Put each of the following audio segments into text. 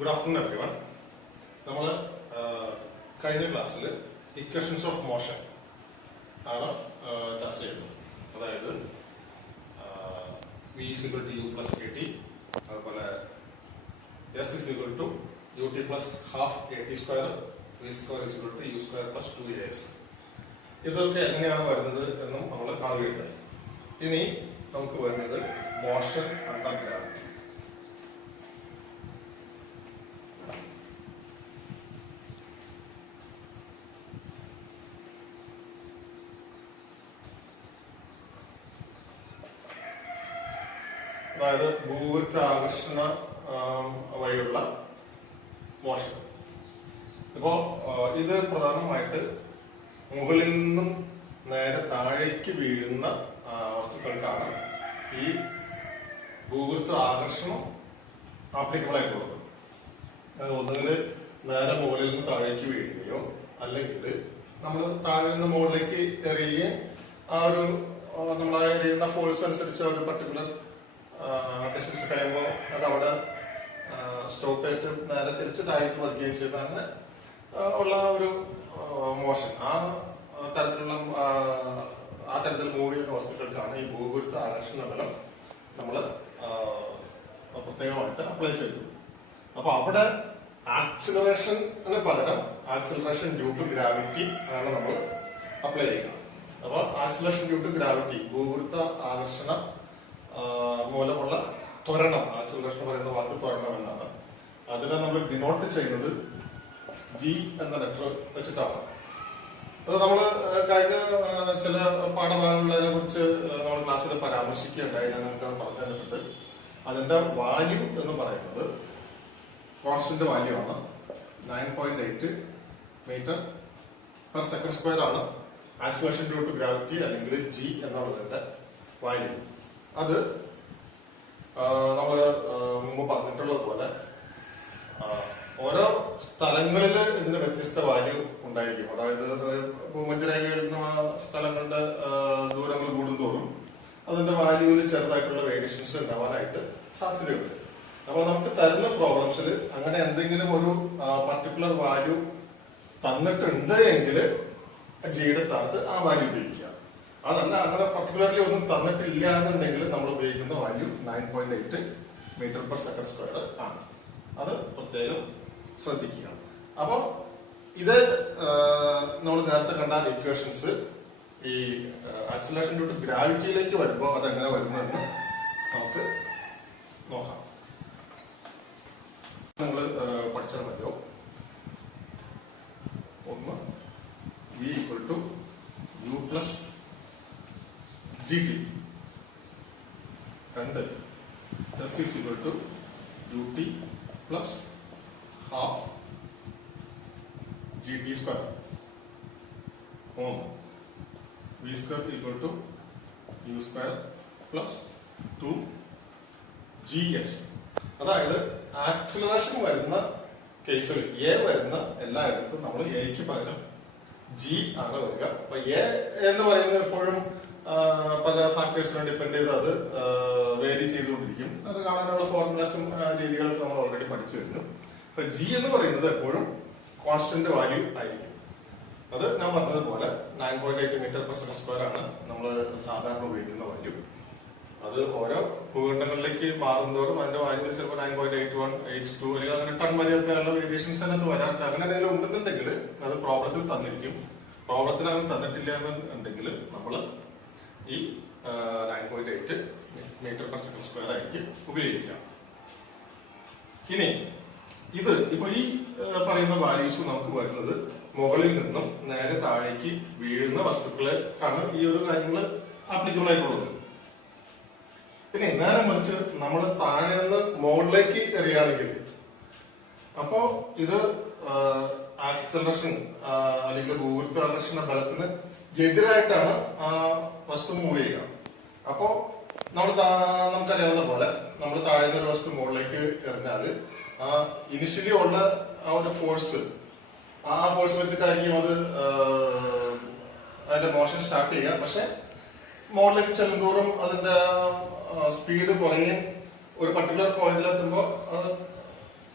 Good afternoon, everyone. നമ്മൾ കഴിഞ്ഞ ക്ലാസ്സിൽ ഇക്വേഷൻസ് ഓഫ് മോഷൻ ആണ് ചർച്ച ചെയ്തത്. അതായത് v is equal to u plus at, അതുപോലെ s is equal to ut plus half at square, v square is equal to u square plus 2as. ഇതൊക്കെ എങ്ങനെയാണ് വരുന്നത് എന്നും നമ്മൾ കാണുകയുണ്ടായി. ഇനി നമുക്ക് വരുന്നത് മോഷൻ അണ്ടർ ഗ്രാവിറ്റി. അതായത് ഭൂഗുരുത്വാകർഷണ വഴിയുള്ള മോഷൻ. ഇപ്പോ ഇത് പ്രധാനമായിട്ട് മുകളിൽ നിന്നും നേരെ താഴേക്ക് വീഴുന്ന വസ്തുക്കൾക്കാണ് ഈ ഭൂഗുരുത്വ ആകർഷണം ആപ്ലിക്കബിൾ ആയിട്ടുള്ളത്. ഒന്നുകിൽ നേരെ മുകളിൽ നിന്ന് താഴേക്ക് വീഴുകയോ അല്ലെങ്കിൽ നമ്മൾ താഴെ നിന്ന് മുകളിലേക്ക് എറിയുകയും ആ ഒരു നമ്മൾ എറിയുന്ന ഫോഴ്സ് അനുസരിച്ച് ഒരു പർട്ടിക്കുലർ ഡിസ്റ്റൻസ് കഴിയുമ്പോൾ അത് അവിടെ സ്റ്റോപ്പ് ആയിട്ട് നേരെ തിരിച്ച് താഴേക്ക് പതിക്കുകയും ചെയ്ത് അങ്ങനെ ഉള്ള ഒരു മോഷൻ ആ തരത്തിൽ മൂവ് ചെയ്യുന്ന വസ്തുക്കൾക്കാണ് ഈ ഭൂഗുരുത്വ ആകർഷണ ബലം നമ്മൾ പ്രത്യേകമായിട്ട് അപ്ലൈ ചെയ്യുന്നത്. അപ്പൊ അവിടെ ആക്സിലറേഷന് പകരം ആക്സിലറേഷൻ ഡ്യൂ ടു ഗ്രാവിറ്റി ആണ് നമ്മൾ അപ്ലൈ ചെയ്യുക. അപ്പൊ ആക്സിലറേഷൻ ഡ്യൂ ടു ഗ്രാവിറ്റി ഭൂഗുരുത്വ ആകർഷണ മൂലമുള്ള ത്വരണം, ആക്സിലറേഷൻ പറയുന്ന വാക്ക് ത്വരണം എന്നാണ്. അതിനെ നമ്മൾ ഡിനോട്ട് ചെയ്യുന്നത് ജി എന്ന ലെറ്റർ വെച്ചിട്ടാണ്. അത് നമ്മൾ കഴിഞ്ഞ ചില പാഠഭാഗങ്ങളെ കുറിച്ച് നമ്മൾ ക്ലാസ്സിൽ പരാമർശിക്കുകയുണ്ടായി. ഞാൻ നിങ്ങൾക്ക് പറഞ്ഞു തന്നിട്ടുണ്ട്. അതിന്റെ വാല്യൂ എന്ന് പറയുന്നത് കോൺസ്റ്റന്റ് വാല്യൂ ആണ്. 9.8 മീറ്റർ പെർ സെക്കൻഡ് സ്ക്വയർ ആണ് ആക്സിലറേഷൻ ഡ്യൂ ടു ഗ്രാവിറ്റി അല്ലെങ്കിൽ ജി എന്നുള്ളതിന്റെ വാല്യൂ. അത് നമ്മൾ മുമ്പ് പറഞ്ഞിട്ടുള്ളത് പോലെ ഓരോ സ്ഥലങ്ങളിൽ ഇതിന് വ്യത്യസ്ത വാല്യൂ ഉണ്ടായിരിക്കും. അതായത് ഭൂമധ്യരേഖയിൽ നിന്ന് സ്ഥലങ്ങളുടെ ദൂരങ്ങൾ കൂടുന്തോറും അതിന്റെ വാല്യൂവിൽ ചെറുതായിട്ടുള്ള വേരിയേഷൻസ് ഉണ്ടാവാനായിട്ട് സാധ്യതയുണ്ട്. അപ്പൊ നമുക്ക് തരുന്ന പ്രോബ്ലംസിൽ അങ്ങനെ എന്തെങ്കിലും ഒരു പർട്ടിക്കുലർ വാല്യൂ തന്നിട്ടുണ്ട് എങ്കിൽ ജിയുടെ സ്ഥാനത്ത് ആ വാല്യൂ ഉപയോഗിക്കുക. അതല്ല അങ്ങനെ പർട്ടിക്കുലർലി ഒന്നും തന്നിട്ടില്ല എന്നുണ്ടെങ്കിൽ നമ്മൾ ഉപയോഗിക്കുന്ന value 9.8 metre per second square ആണ്. അത് പ്രത്യേകം ശ്രദ്ധിക്കുക. അപ്പോ ഇത് നമ്മൾ നേരത്തെ കണ്ട ഇക്വേഷൻസ് ഈ ആക്സിലറേഷൻ ഡ്യൂ ടു ഗ്രാവിറ്റിയിലേക്ക് വരുമ്പോൾ അതെങ്ങനെ വരുന്നതെന്ന് നമുക്ക് നോക്കാം. നിങ്ങൾ പഠിച്ചാൽ മതിയോ? ഒന്ന് v equal to u plus g t. രണ്ട് s is equal to ut plus half gt square. മൂന്ന് v square equal to u square plus 2gs. അതായത് ആക്സിലറേഷൻ വരുന്ന കേസിൽ എ വരുന്ന എല്ലായിടത്തും നമ്മൾ എക്ക് പകരം ജി ആണ് വരിക. അപ്പൊ എ എന്ന് പറയുന്നത് എപ്പോഴും പല ഫാക്ടേഴ്സിനെ ഡിപ്പെൻഡ് ചെയ്ത് അത് വേരി ചെയ്തുകൊണ്ടിരിക്കും. അത് കാണാനുള്ള ഫോർമുലാസും രീതികളൊക്കെ നമ്മൾ ഓൾറെഡി പഠിച്ചു വരുന്നു. അപ്പൊ ജി എന്ന് പറയുന്നത് എപ്പോഴും കോൺസ്റ്റന്റ് വാല്യൂ ആയിരിക്കും. അത് ഞാൻ പറഞ്ഞതുപോലെ 9.8 മീറ്റർ പെർ സെക്കൻഡ് സ്ക്വയർ ആണ് നമ്മൾ സാധാരണ ഉപയോഗിക്കുന്ന വാല്യൂ. അത് ഓരോ ഭൂഖണ്ഡങ്ങളിലേക്ക് മാറുന്നതോറും അതിന്റെ വാല്യൂ ചിലപ്പോൾ 9.81, 82 അല്ലെങ്കിൽ അങ്ങനെ ടൺ വരെയൊക്കെ ഉള്ള വേരിയേഷൻസ് അതിനകത്ത് വരാറുണ്ട്. അങ്ങനെ എന്തെങ്കിലും ഉണ്ടെന്നുണ്ടെങ്കിൽ അത് പ്രോബ്ലത്തിൽ തന്നിരിക്കും. പ്രോബ്ലത്തിൽ അങ്ങനെ തന്നിട്ടില്ല എന്നുണ്ടെങ്കിൽ നമ്മൾ ഈ 9.8 മീറ്റർ പെർ സെക്കൻഡ് സ്ക്വയർ ആയിരിക്കും ഉപയോഗിക്കുക. ഇനി ഇത് ഇപ്പൊ ഈ പറയുന്ന വാല്യൂസ് നമുക്ക് വരുന്നത് മുകളിൽ നിന്നും നേരെ താഴേക്ക് വീഴുന്ന വസ്തുക്കളെക്കാണ് ഈ ഒരു കാര്യങ്ങൾ ആപ്ലിക്കബിൾ ആയിട്ടുള്ളത്. പിന്നെ നേരെ മറിച്ച് നമ്മൾ താഴെ നിന്ന് മുകളിലേക്ക് എറിയുകയാണെങ്കിൽ അപ്പോ ഇത് ആക്സിലറേഷൻ അല്ലെങ്കിൽ ഭൂഗുരുത്വാകർഷണ ബലത്തിന് എതിരായിട്ടാണ് ആ വസ്തു മൂവ് ചെയ്യുക. അപ്പോ നമുക്കറിയാവുന്ന പോലെ നമ്മൾ താഴെ ഒരു വസ്തു മുകളിലേക്ക് എറിഞ്ഞാല് ആ ഇനിഷ്യലി ഉള്ള ആ ഒരു ഫോഴ്സ് വെച്ചിട്ടായിരിക്കും അത് അതിന്റെ മോഷൻ സ്റ്റാർട്ട് ചെയ്യുക. പക്ഷെ മുകളിലേക്ക് ചെല്ലുന്തോറും അതിന്റെ സ്പീഡ് കുറയും. ഒരു പർട്ടിക്കുലർ പോയിന്റിലെത്തുമ്പോൾ അത്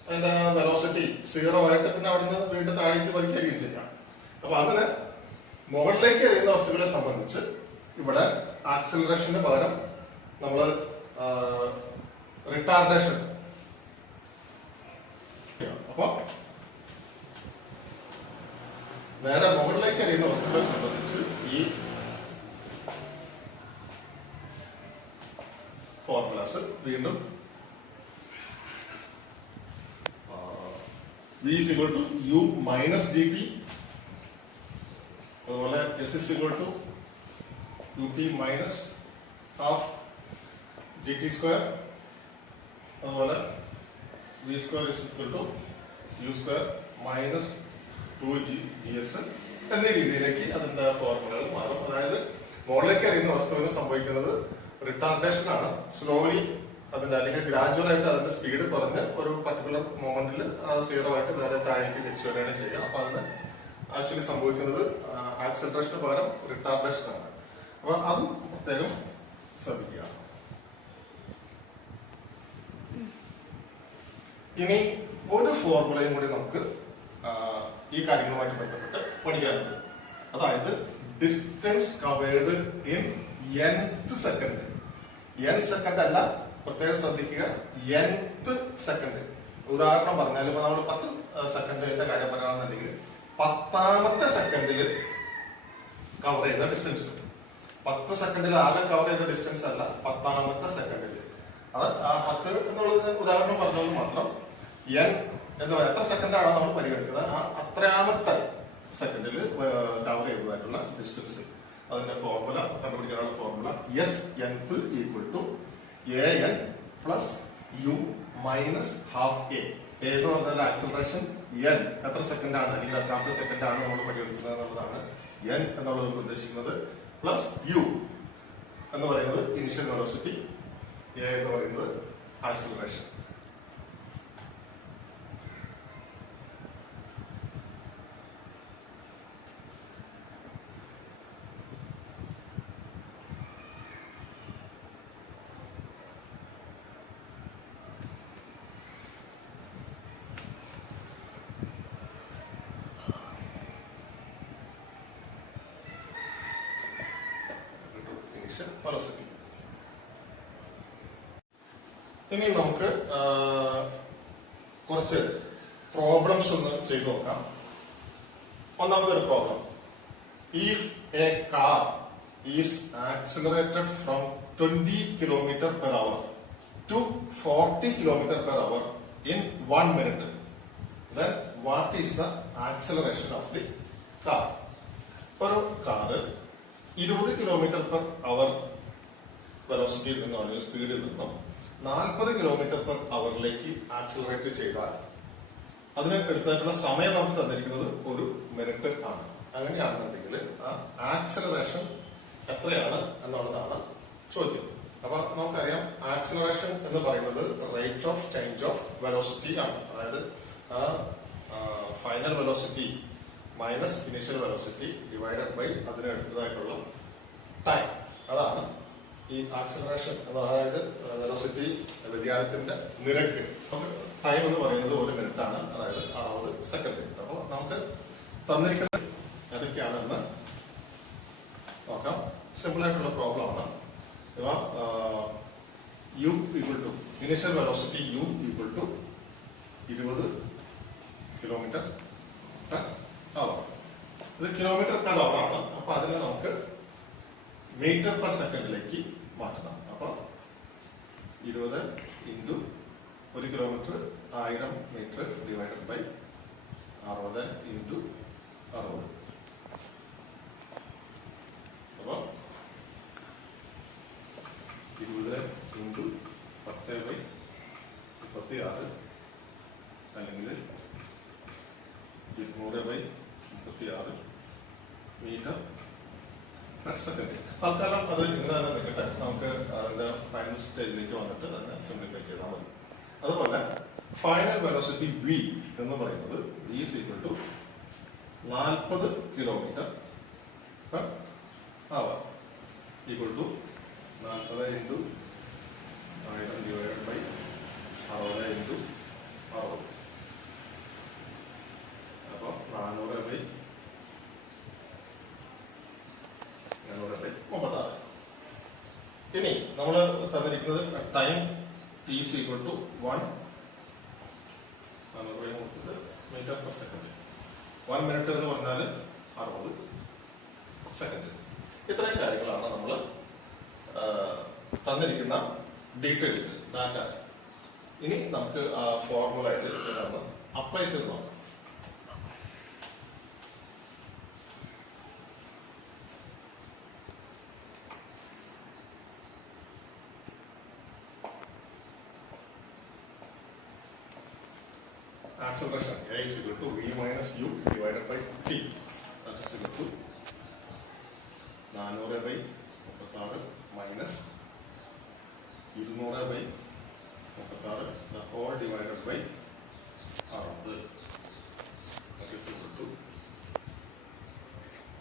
അതിന്റെ വെലോസിറ്റി 0 ആയിട്ട് പിന്നെ അവിടുന്ന് വീണ്ടും താഴേക്ക് വലിക്കുകയും ചെയ്യാം. അപ്പൊ അങ്ങനെ മുകളിലേക്ക് എറിയുന്ന വസ്തുക്കളെ സംബന്ധിച്ച് ഇവിടെ ആക്സിലറേഷന് പകരം നമ്മൾ റിട്ടാർഡേഷൻ. അപ്പൊ നേരെ മുകളിലേക്ക് എറിയുന്ന വസ്തുക്കളെ സംബന്ധിച്ച് ഈ ഫോർമുലാസ് വീണ്ടും v is equal to u minus dt, അതുപോലെ s is equal to ut minus half gt square, അതുപോലെ v square is equal to u square minus 2gs എന്നീ രീതിയിലേക്ക് അതിന്റെ ഫോർമുലകൾ മാറും. അതായത് മുകളിലേക്ക് അറിയുന്ന വസ്തുവിന് സംഭവിക്കുന്നത് റിട്ടാർഡേഷൻ ആണ്. സ്ലോലി അതിന്റെ അല്ലെങ്കിൽ ഗ്രാജുവൽ ആയിട്ട് അതിന്റെ സ്പീഡ് കുറഞ്ഞ് ഒരു പർട്ടിക്കുലർ മൊമെന്റിൽ 0 ആയിട്ട് നേരെ താഴേക്ക് തിരിച്ചു വരികയാണ് ചെയ്യുക. അപ്പൊ അതിന് ആക്ച്വലി സംഭവിക്കുന്നത് ആക്സിലറേഷന് പകരം റിട്ടാർഡേഷൻ ആണ്. അപ്പൊ അതും പ്രത്യേകം ശ്രദ്ധിക്കുക. ഇനി ഒരു ഫോർമുലയും കൂടി നമുക്ക് ഈ കാര്യങ്ങളുമായിട്ട് ബന്ധപ്പെട്ട് പഠിക്കാനുണ്ട്. അതായത് distance covered in nth second. n second അല്ല, പ്രത്യേകം ശ്രദ്ധിക്കുക, nth സെക്കൻഡ്. ഉദാഹരണം പറഞ്ഞാൽ ഇപ്പൊ നമ്മൾ 10 സെക്കൻഡിന്റെ കാര്യം പറയുകയാണെന്നുണ്ടെങ്കിൽ 10ാമത്തെ സെക്കൻഡിൽ കവർ ചെയ്ത ഡിസ്റ്റൻസ്. 10 സെക്കൻഡിൽ ആകെ കവർ ചെയ്ത ഡിസ്റ്റൻസ് അല്ല, 10ാമത്തെ സെക്കൻഡിൽ. അത് ആ 10 എന്നുള്ളത് ഉദാഹരണം പറഞ്ഞത് മാത്രം. n എന്ന് പറയുന്ന എത്ര സെക്കൻഡാണോ നമ്മൾ പരിഗണിക്കുന്നത് ആ അത്രയാമത്തെ സെക്കൻഡിൽ കവർ ചെയ്തതായിട്ടുള്ള ഡിസ്റ്റൻസ്. അതിന്റെ ഫോർമുല കണ്ടുപിടിക്കാനുള്ള formula s nth equal to an plus u minus half a. എന്ന് പറഞ്ഞാൽ ആക്സിലറേഷൻ n എത്ര സെക്കൻഡ് ആണ് അല്ലെങ്കിൽ എത്രാമത്തെ സെക്കൻഡ് ആണ് നമ്മൾ പരിഗണിക്കുന്നത് എന്നുള്ളതാണ് n എന്നുള്ളത് ഉദ്ദേശിക്കുന്നത്. പ്ലസ് u എന്ന് പറയുന്നത് ഇനിഷ്യൽ വെലോസിറ്റി, a എന്ന് പറയുന്നത് ആക്സിലറേഷൻ. വെലോസിറ്റി. ഇനി നമുക്ക് കുറച്ച് പ്രോബ്ലംസ് ഒന്ന് ചെയ്തു നോക്കാം. ഒന്നാമത്തെ ഒരു problem. If A car is accelerated from 20 km/h to 40 km/h in 1 minute, then what is the acceleration of the car? ഒരു കാറ് 20 km/h വെലോസിറ്റിയിൽ നിന്നും അല്ലെങ്കിൽ സ്പീഡിൽ നിന്നും 40 km/h ആക്സിലറേറ്റ് ചെയ്താൽ അതിന് എടുത്തായിട്ടുള്ള സമയം നമുക്ക് തന്നിരിക്കുന്നത് 1 മിനിറ്റ് ആണ്. അങ്ങനെയാണെന്നുണ്ടെങ്കിൽ ആ ആക്സിലറേഷൻ എത്രയാണ് എന്നുള്ളതാണ് ചോദ്യം. അപ്പൊ നമുക്കറിയാം ആക്സിലറേഷൻ എന്ന് പറയുന്നത് rate of change of velocity ആണ്. അതായത് final velocity minus initial velocity divided by അതിനെടുത്തതായിട്ടുള്ള ടൈം. അതാണ് ഈ ആക്സിലറേഷൻ. അതായത് വെലോസിറ്റി വ്യതിയാനത്തിന്റെ നിരക്ക്. ടൈം എന്ന് പറയുന്നത് 1 മിനിറ്റ് ആണ്, അതായത് 60 സെക്കൻഡ്. അപ്പോൾ നമുക്ക് തന്നിരിക്കുന്നത് ഏതൊക്കെയാണെന്ന് നോക്കാം. സിമ്പിൾ ആയിട്ടുള്ള പ്രോബ്ലം ആണ്. U equal to initial velocity u equal to 20 km/h. ഇത് km/h ആണ്. അപ്പൊ അതിനെ നമുക്ക് മീറ്റർ പെർ സെക്കൻഡിലേക്ക് മാറ്റണം. അപ്പൊ 20 into 1 kilometre 1000 metre divided by 60 into 60. അപ്പൊ 20 ഇൻറ്റു 10/36 അല്ലെങ്കിൽ 200/36 മീറ്റർ പെർ സെക്കൻഡ്. തൽക്കാലം അത് ഇങ്ങനെ തന്നെ നിൽക്കട്ടെ. നമുക്ക് അതിന്റെ ഫൈനൽ സ്റ്റേജിലേക്ക് വന്നിട്ട് തന്നെ സിംപ്ലിഫൈ ചെയ്താൽ മതി. അതുപോലെ ഫൈനൽ വെലോസിറ്റി v എന്ന് പറയുന്നത് v is equal to 40 km/h equal to 40 into 1000 divided by 60 into 60. ഇനി നമ്മൾ തന്നിരിക്കുന്നത് time t is equal to 1 metre per second. 1 minute എന്ന് പറഞ്ഞാൽ 60 സെക്കൻഡ്. ഇത്രയും കാര്യങ്ങളാണ് നമ്മൾ തന്നിരിക്കുന്ന ഡീറ്റെയിൽസ്, ഡാറ്റാസ്. ഇനി നമുക്ക് ആ ഫോർമുലയിൽ ഇതൊന്ന് അപ്ലൈ ചെയ്ത് നോക്കാം. Acceleration A is equal to V minus U divided by T. That is equal to 400 by 36 minus 200 by 36 the whole divided by 60. That is equal to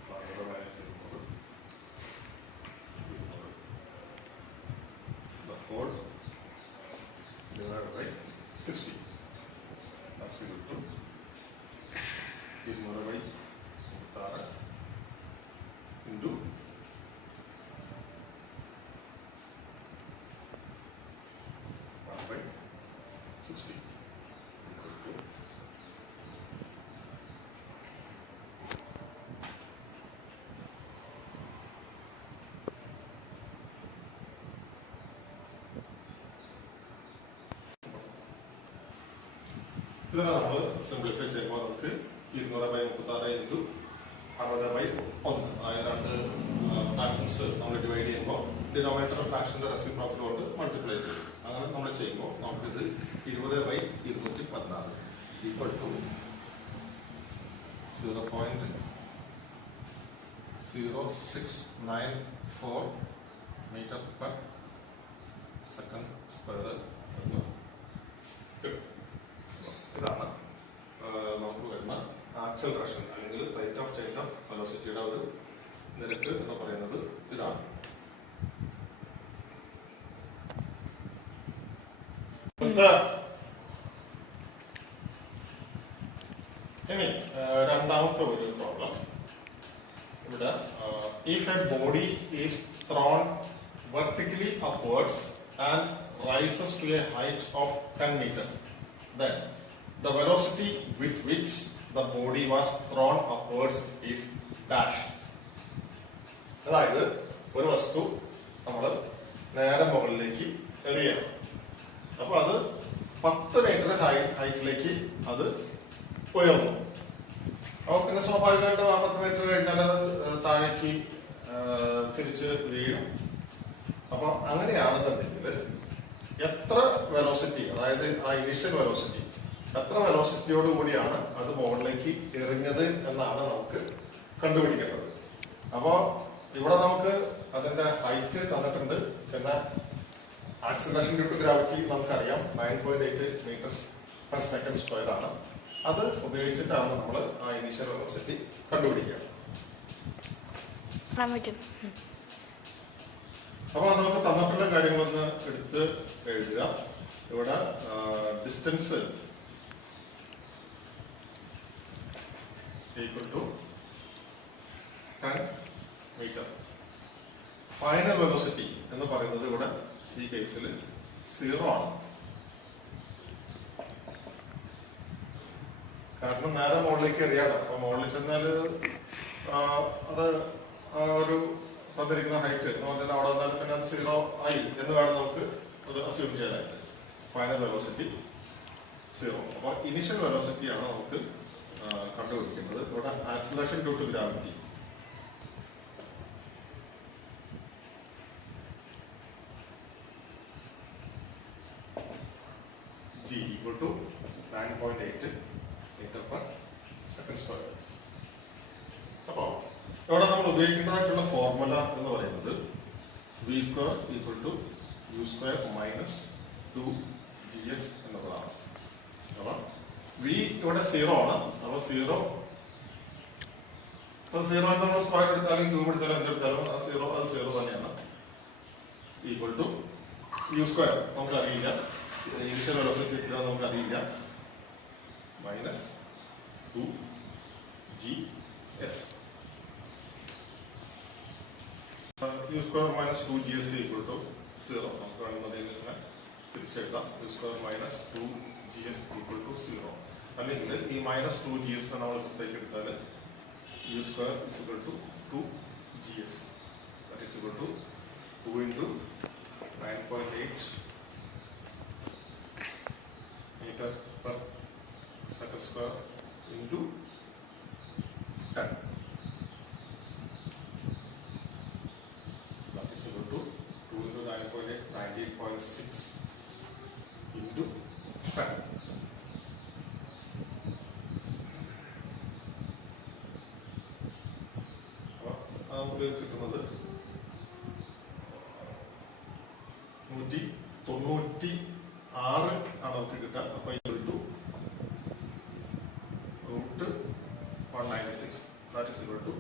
400 minus 200 the whole divided by 60. That's equal to 200 by 36 into 1 by 60 equal to ഇതിനെ നമ്മൾ simplify ചെയ്യുമ്പോൾ നമുക്ക് 200 by 36 into 60 by 1, അതായത് രണ്ട് fractions നമ്മൾ divide ചെയ്യുമ്പോൾ denominator ഫ്രാക്ഷൻ്റെ reciprocal കൊണ്ട് മൾട്ടിപ്ലൈ ചെയ്യും. അങ്ങനെ നമ്മൾ ചെയ്യുമ്പോൾ നമുക്കിത് 20 by 216 equal to 0.0694 metre per second square. ഇതാണ് നമുക്ക് വരുന്ന ആക്സലറേഷൻ അല്ലെങ്കിൽ റേറ്റ് ഓഫ് ചേഞ്ച് ഓഫ് വെലോസിറ്റിയുടെ ഒരു നിരക്ക് എന്ന് പറയുന്നത് ഇതാണ്. ഇനി രണ്ടാമത്തെ ഒരു പ്രോബ്ലം ഇവിടെ, if a body is thrown vertically upwards and rises to a height of 10 meters, then the velocity with which the body was thrown upwards is dash. അതായത് ഒരു വസ്തു നമ്മൾ നേരെ മുകളിലേക്ക് എറിയണം. അപ്പൊ അത് 10 മീറ്റർ ഹൈറ്റിലേക്ക് അത് ഉയർന്നു. അപ്പൊ പിന്നെ സ്വാഭാവികമായിട്ടും 40 മീറ്റർ കഴിഞ്ഞാൽ അത് താഴേക്ക് തിരിച്ച് വീഴും. അപ്പൊ അങ്ങനെയാണെന്നുണ്ടെങ്കിൽ എത്ര വെലോസിറ്റി, അതായത് ആ ഇനീഷ്യൽ വെലോസിറ്റി എത്ര വെലോസിറ്റിയോട് കൂടിയാണ് അത് മുകളിലേക്ക് എറിഞ്ഞത് എന്നാണ് നമുക്ക് കണ്ടുപിടിക്കേണ്ടത്. അപ്പോ ഇവിടെ നമുക്ക് അതിന്റെ ഹൈറ്റ് തന്നിട്ടുണ്ട്. പിന്നെ ആക്സിലറേഷൻ ഡ്യൂ ടു ഗ്രാവിറ്റി നമുക്കറിയാം 9.8 മീറ്റേഴ്സ് പെർ സെക്കൻഡ് സ്ക്വയർ ആണ്. അത് ഉപയോഗിച്ചിട്ടാണ് നമ്മൾ ആ ഇനീഷ്യൽ വെലോസിറ്റി കണ്ടുപിടിക്കുക. അപ്പൊ നമുക്ക് തന്നിട്ടുള്ള കാര്യങ്ങളൊന്ന് എടുത്ത് എഴുതുക. ഇവിടെ distance equal to 10 meter. Final velocity എന്ന് പറയുന്നത് ഇവിടെ ഈ കേസിൽ 0 ആണ്. കാരണം നേരെ മുകളിലേക്ക് എറിയാണ്. അപ്പൊ മുകളിൽ ചെന്നാൽ അത് ഒരു തന്നിരിക്കുന്ന ഹൈറ്റ് എന്ന് പറഞ്ഞാൽ അവിടെ വന്നാൽ പിന്നെ അത് 0 ആയി എന്ന് വേണം നമുക്ക് അത് അസ്യൂം ചെയ്യാനായിട്ട്. Final velocity 0. അപ്പൊ ഇനിഷ്യൽ വെലോസിറ്റിയാണ് നമുക്ക് കണ്ടുപിടിക്കുന്നത്. ഇവിടെ acceleration due to gravity G equal to 9.8 metre per second square. അപ്പോ ഇവിടെ നമ്മൾ ഉപയോഗിക്കുന്നതായിട്ടുള്ള ഫോർമുല എന്ന് പറയുന്നത് V square equal to U square minus 2GS എന്നുള്ളതാണ്. അപ്പൊ V ഇവിടെ 0 ആണ്. അപ്പൊ 0 നമ്മൾ സ്ക്വയർ എടുത്താലും ക്യൂബ് എടുത്താലും എന്തെടുത്താലും ആ 0 അത് 0 തന്നെയാണ്. ഈക്വൽ ടു U സ്ക്വയർ നമുക്ക് അറിയില്ല, ഇനിഷ്യൽ വെലോസിറ്റി നമുക്ക് അറിയില്ല, minus 2GS. U square minus 2GS equal to 0. നമുക്ക് വേണമെന്നതിൽ ഇങ്ങനെ തിരിച്ചെഴുതാം. U square minus 2GS equal to 0. അല്ലെങ്കിൽ ഈ മൈനസ് 2GS നമ്മൾ ഇപ്പത്തേക്ക് എടുത്താൽ u square is equal to 2GS. That is equal to 2 into 9.8 meter per second square into 10. That is equal to 2 into 9.8, 98.6 into 10. നമുക്ക് കിട്ടുന്നത് 196 ആണ് നമുക്ക് കിട്ടുക. അപ്പൊ √196 that is equal to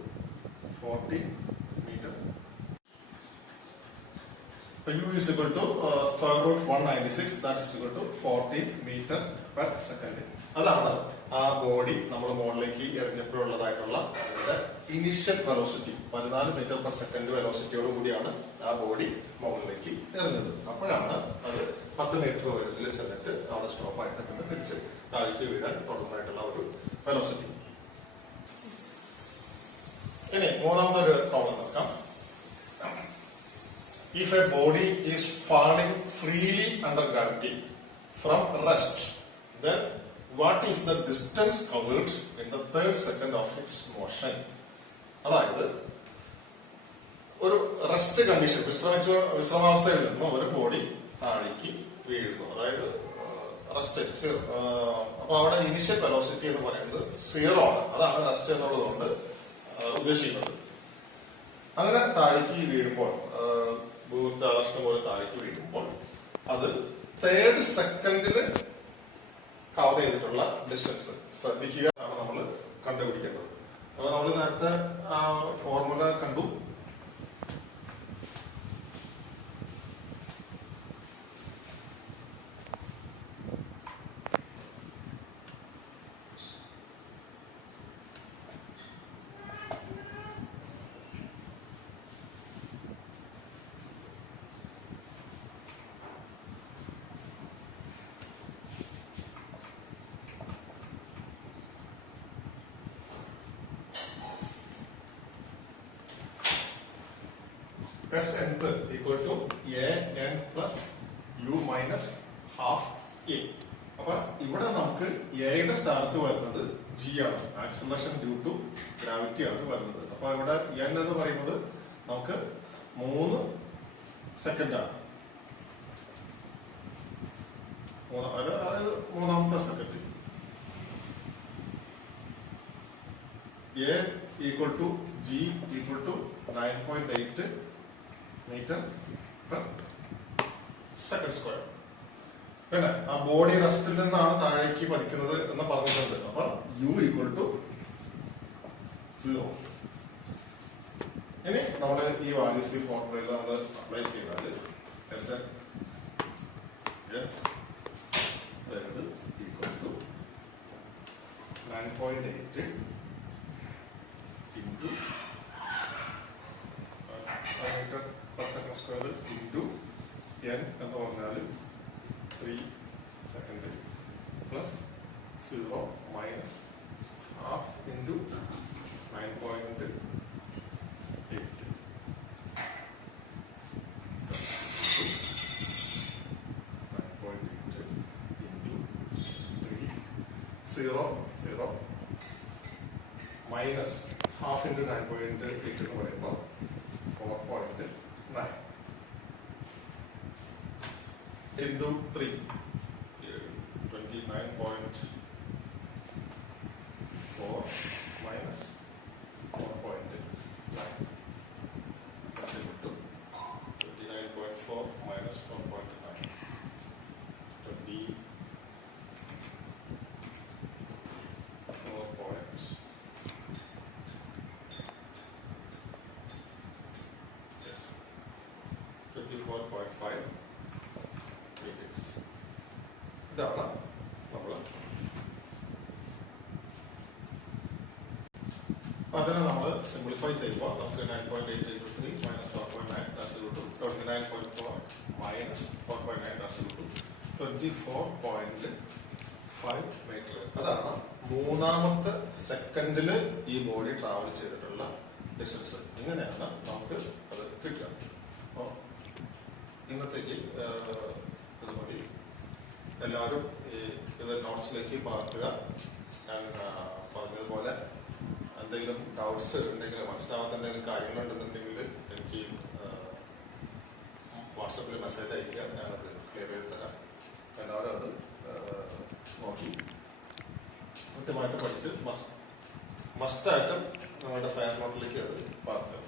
40 meter. U is equal to square root 196 that is equal to 40 meter per second. അതാണ് ആ body നമ്മൾ മുകളിലേക്ക് എറിഞ്ഞപ്പോഴുള്ളതായിട്ടുള്ള initial velocity. 14 metre per second വെലോസിറ്റിയോട് കൂടിയാണ് ആ ബോഡി മുകളിലേക്ക് എറിഞ്ഞത്. അപ്പോഴാണ് അത് 10 മീറ്റർ ഉയരത്തിൽ ചെന്നിട്ട് അവിടെ സ്റ്റോപ്പ് ആയിട്ട് പിന്നെ തിരിച്ച് താഴേക്ക് വീഴാൻ തുടർന്നായിട്ടുള്ള ഒരു വെലോസിറ്റി. ഇനി മൂന്നാമതൊരു പ്രോബ്ലം നോക്കാം. If a body is falling freely under gravity from rest, then what is the distance covered in the third second of its motion? അതായത് ഒരു റെസ്റ്റ് കണ്ടീഷൻ, വിശ്രമാവസ്ഥയിൽ നിന്ന് ഒരു ബോഡി താഴേക്ക് വീഴുന്നു. അതായത് റെസ്റ്റ് അപ്പൊ അവിടെ ഇനിഷ്യൽ വെലോസിറ്റി എന്ന് പറയുന്നത് 0 ആണ്. അതാണ് റെസ്റ്റ് എന്നുള്ളതുകൊണ്ട് ഉദ്ദേശിക്കുന്നത്. അങ്ങനെ താഴേക്ക് വീഴുമ്പോൾ, ഭൂതാകർഷണം പോലെ താഴേക്ക് വീഴുമ്പോൾ അത് തേർഡ് സെക്കൻഡില് കവർ ചെയ്തിട്ടുള്ള ഡിസ്റ്റൻസ് ശ്രദ്ധിക്കുക ആണ് നമ്മൾ കണ്ടുപിടിക്കേണ്ടത്. അപ്പൊ നമ്മൾ നേരത്തെ ആ ഫോർമുല കണ്ടു. S nth equal to a n plus u minus half a. അപ്പൊ ഇവിടെ നമുക്ക് എയുടെ സ്ഥാനത്ത് വരുന്നത് ജി ആണ്. ആക്സിലറേഷൻ ഡ്യൂ ടു ഗ്രാവിറ്റി ആണ് വരുന്നത്. അപ്പൊ ഇവിടെ n എന്ന് പറയുന്നത് നമുക്ക് 3 സെക്കൻഡ് ആണ്. അതായത് മൂന്നാമത്തെ second. a equal to g equal to 9.8 metre per second square. പിന്നെ ആ ബോഡി റെസ്റ്റിൽ നിന്നാണ് താഴേക്ക് പതിക്കുന്നത് എന്ന് പറഞ്ഞിട്ടുണ്ട്. അപ്പൊ യു ഈക്വൽ ടു 0. ഇനി നമ്മുടെ ഈ വാല്യൂസ് ഈ ഫോർമുലയിൽ നമ്മൾ അപ്ലൈ ചെയ്താൽ equal to 9.8 into meter per second square into n എന്ന് പറഞ്ഞാൽ 3 second plus 0 minus half into 9.8 0 minus half into 9.8 എന്ന് പറയുമ്പോൾ 4.9 into 3 29.4 minus 4.9. That's equal to 29.4 minus 4.9. 24. Yes. 24.5 meters. ഇതാണ് നമ്മൾ അതിനെ നമ്മൾ സിംപ്ലിഫൈ ചെയ്യുമ്പോൾ നമുക്ക് 9.8 into 3 minus 4.9, that's equal to 29.4 minus 4.9, that's equal to 24.5 meter. അതാണ് മൂന്നാമത്തെ സെക്കൻഡില് ഈ ബോഡി ട്രാവൽ ചെയ്തിട്ടുള്ള ഡിസ്റ്റൻസ്. ഇങ്ങനെയാണ് നമുക്ക് അത് കിട്ടുക. അപ്പോൾ ഇന്നത്തേക്ക് ഇത് മതി. എല്ലാവരും ഇത് നോട്ട്സിലേക്ക് പാർക്കുക. ഞാൻ പറഞ്ഞതുപോലെ എന്തെങ്കിലും ഡൗട്ട്സ് ഉണ്ടെങ്കിൽ, മനസ്സിലാവാത്ത എന്തെങ്കിലും കാര്യങ്ങളുണ്ടെന്നുണ്ടെങ്കിൽ എനിക്ക് വാട്സപ്പിൽ മെസ്സേജ് അയക്കുക, ഞാനത് ക്ലിയർ ചെയ്ത് തരാം. എല്ലാവരും അത് നോക്കി കൃത്യമായിട്ട് പഠിച്ച് മസ്റ്റായിട്ടും നിങ്ങളുടെ ഫെയർ നോട്ടിലേക്ക് അത് പാർക്കുക.